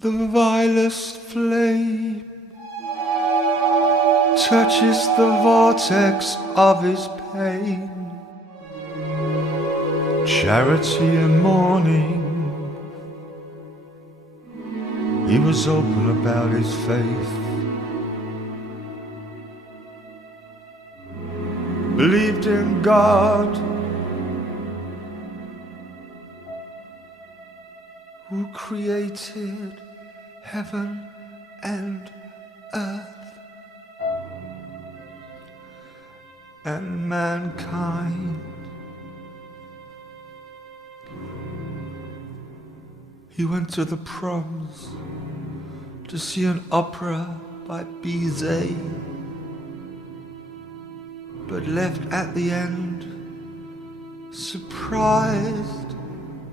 The vilest flame touches the vortex of his pain. Charity and mourning, he was open about his faith. Believed in God, who created heaven and earth and mankind. He went to the proms to see an opera by Bizet, but left at the end surprised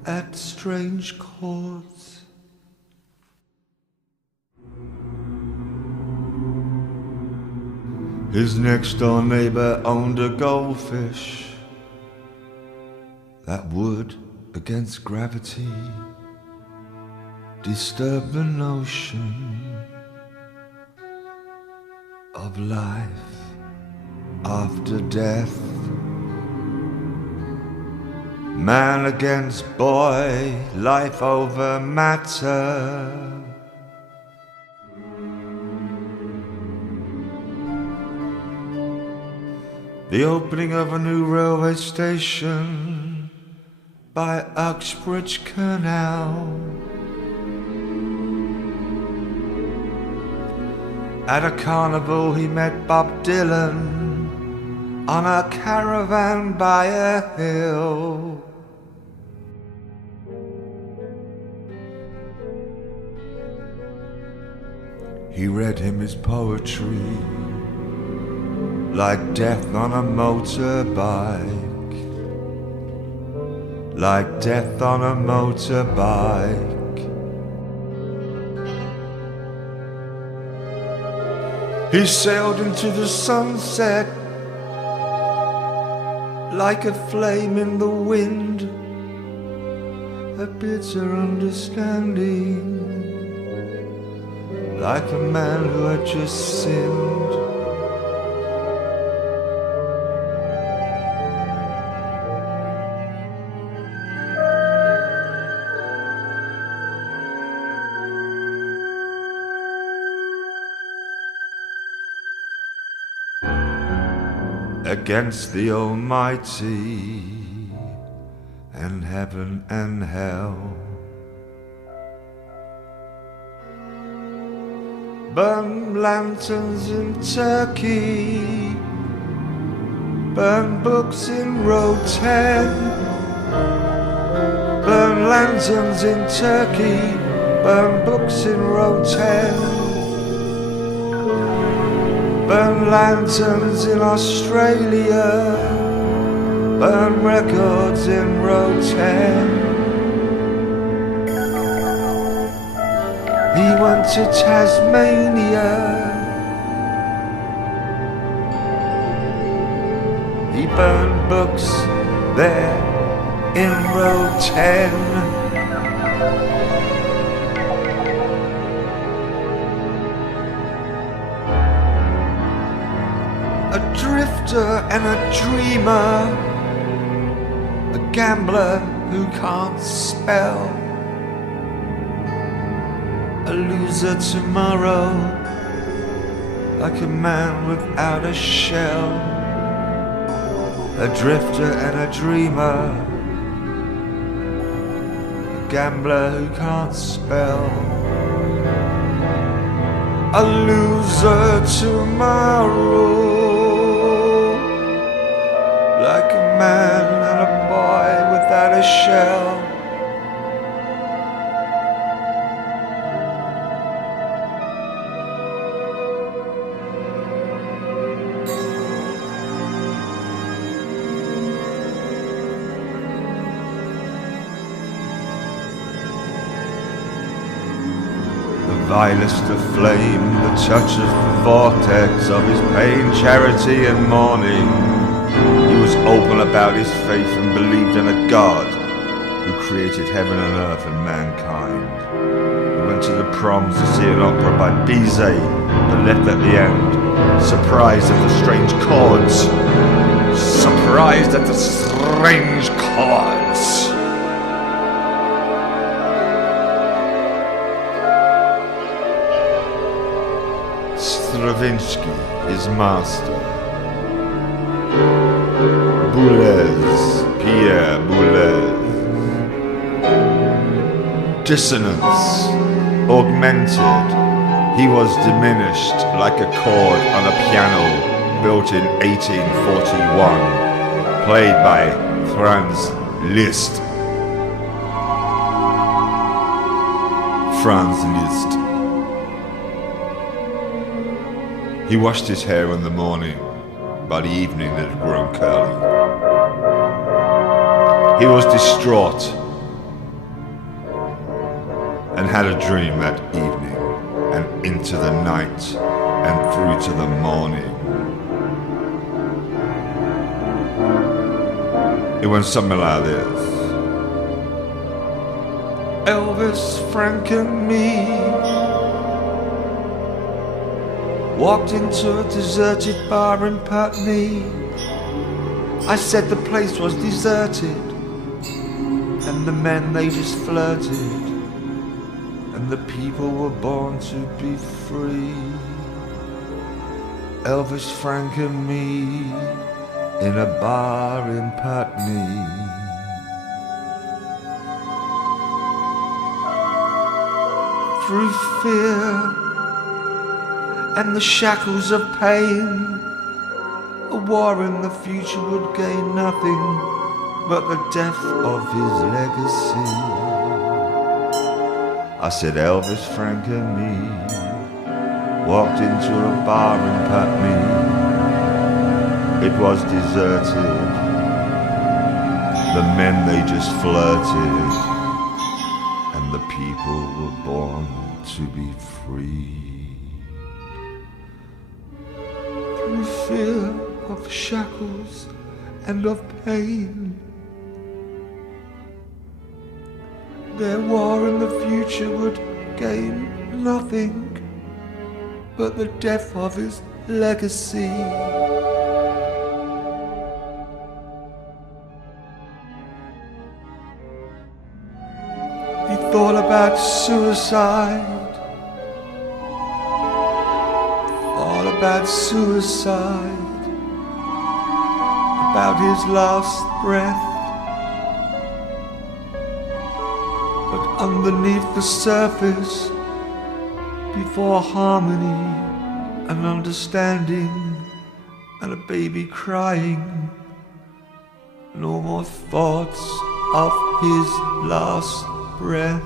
at strange chords. His next door neighbor owned a goldfish that would, against gravity, disturb the notion of life after death. Man against boy, life over matter. The opening of a new railway station by Uxbridge Canal. At a carnival he met Bob Dylan on a caravan by a hill. He read him his poetry like death on a motorbike, like death on a motorbike. He sailed into the sunset like a flame in the wind, a bitter understanding, like a man who had just sinned. Against the Almighty and heaven and hell. Burn lanterns in Turkey, burn books in Row 10. Burn lanterns in Turkey, burn books in Row 10. Burn lanterns in Australia, burn records in Row 10. He went to Tasmania, he burned books there in Row 10. A drifter and a dreamer, a gambler who can't spell, a loser tomorrow, like a man without a shell. A drifter and a dreamer, a gambler who can't spell, a loser tomorrow, like a man and a boy without a shell. The vilest of flame that touches the vortex of his pain, charity and mourning. He was open about his faith and believed in a God who created heaven and earth and mankind. He went went to the proms to see an opera by Bizet that left at the end. Surprised at the strange chords. Surprised at the strange chords. Stravinsky, his master. Boulez, Pierre Boulez. Dissonance, augmented. He was diminished like a chord on a piano built in 1841, played by Franz Liszt. Franz Liszt. He washed his hair in the morning. By the evening it had grown curly. He was distraught and had a dream that evening and into the night and through to the morning. It went something like this. Elvis, Frank and me walked into a deserted bar in Putney. I said the place was deserted, and the men they just flirted, and the people were born to be free. Elvis, Frank and me in a bar in Putney. Through fear and the shackles of pain, a war in the future would gain nothing but the death of his legacy. I said Elvis, Frank and me walked into a bar in Putney. It was deserted. The men they just flirted, and the people were born to be free. Through fear of shackles and of pain, their war in the future would gain nothing but the death of his legacy. He thought about suicide. About suicide, about his last breath. But underneath the surface, before harmony and understanding and a baby crying, no more thoughts of his last breath.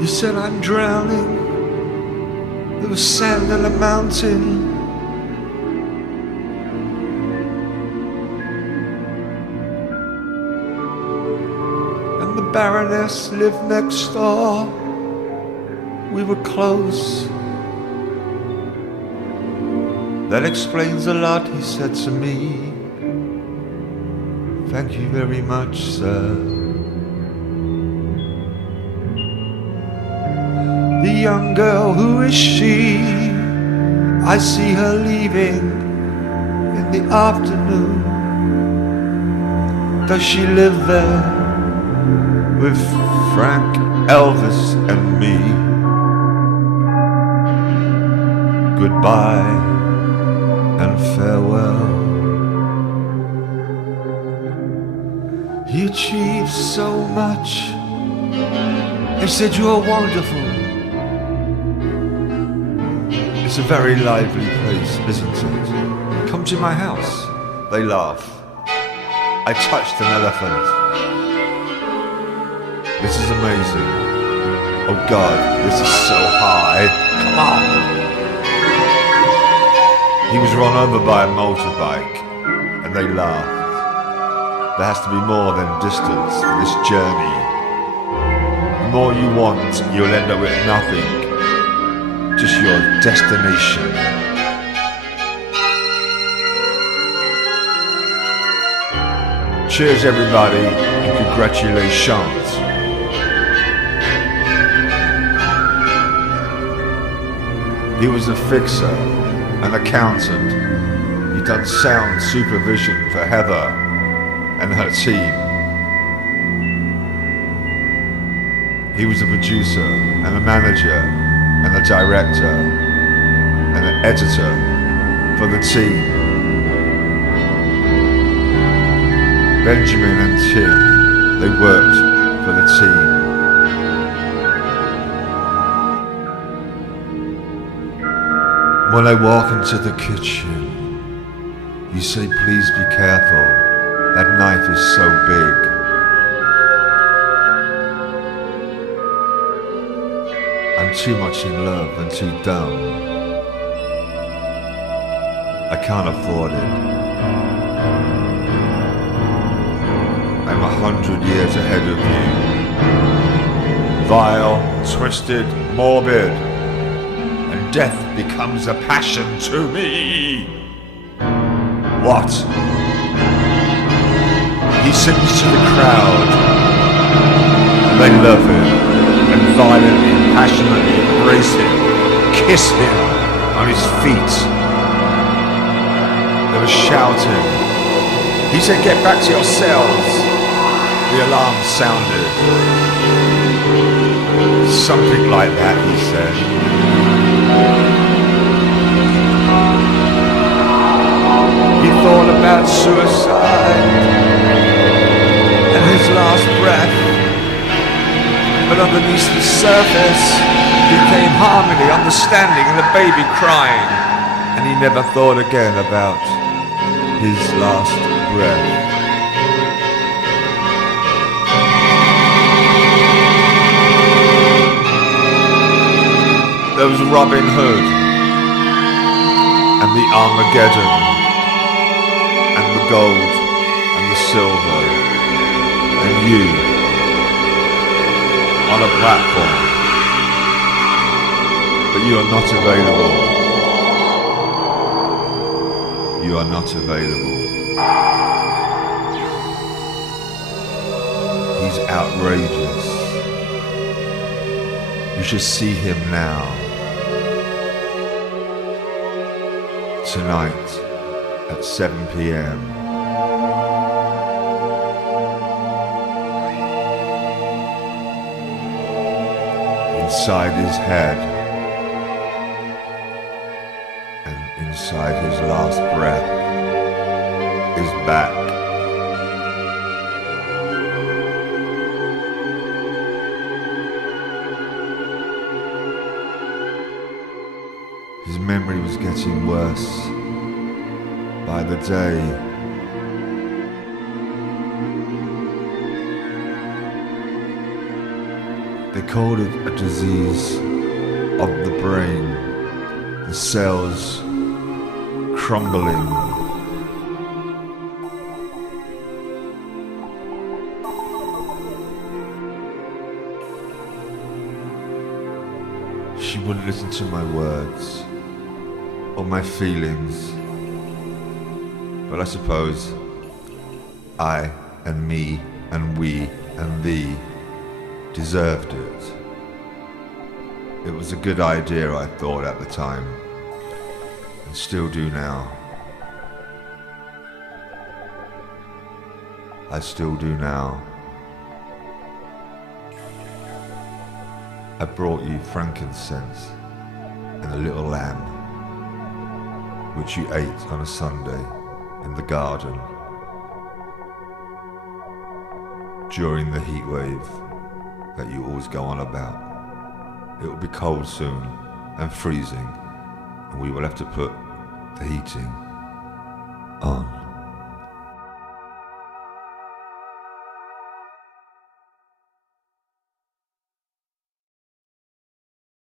He said, I'm drowning. There was sand on a mountain. And the Baroness lived next door. We were close. That explains a lot, he said to me. Thank you very much, sir. The young girl, who is she? I see her leaving in the afternoon. Does she live there with Frank, Elvis and me? Goodbye and farewell. He achieved so much. They said you are wonderful. It's a very lively place, isn't it? Come to my house. They laugh. I touched an elephant. This is amazing. Oh God, this is so high. Come on. He was run over by a motorbike, and they laughed. There has to be more than distance for this journey. The more you want, you'll end up with nothing. Just your destination. Cheers everybody and congratulations. He was a fixer, an accountant. He'd done sound supervision for Heather and her team. He was a producer and a manager and a director and an editor for the team. Benjamin and Tim, they worked for the team. When I walk into the kitchen, you say, please be careful, that knife is so big. I'm too much in love and too dumb. I can't afford it. I'm 100 years ahead of you. Vile, twisted, morbid, and death becomes a passion to me. What? He sings to the crowd, and they love him, and violently, passionately embrace him, kiss him on his feet. They were shouting. He said, get back to your cells. The alarm sounded. Something like that, he said. He thought about suicide and his last breath. But underneath the surface became harmony, understanding, and the baby crying. And he never thought again about his last breath. There was Robin Hood and the Armageddon and the gold and the silver and you on a platform, but you are not available. You are not available. He's outrageous. You should see him now. Tonight at 7 p.m. Inside his head and inside his last breath is back. His memory was getting worse by the day. They called it a disease of the brain, the cells crumbling. She wouldn't listen to my words or my feelings, but I suppose I and me and we and thee deserved it. It was a good idea, I thought at the time, and still do now. I still do now. I brought you frankincense and a little lamb, which you ate on a Sunday in the garden during the heat wave that you always go on about. It will be cold soon and freezing, and we will have to put the heating on.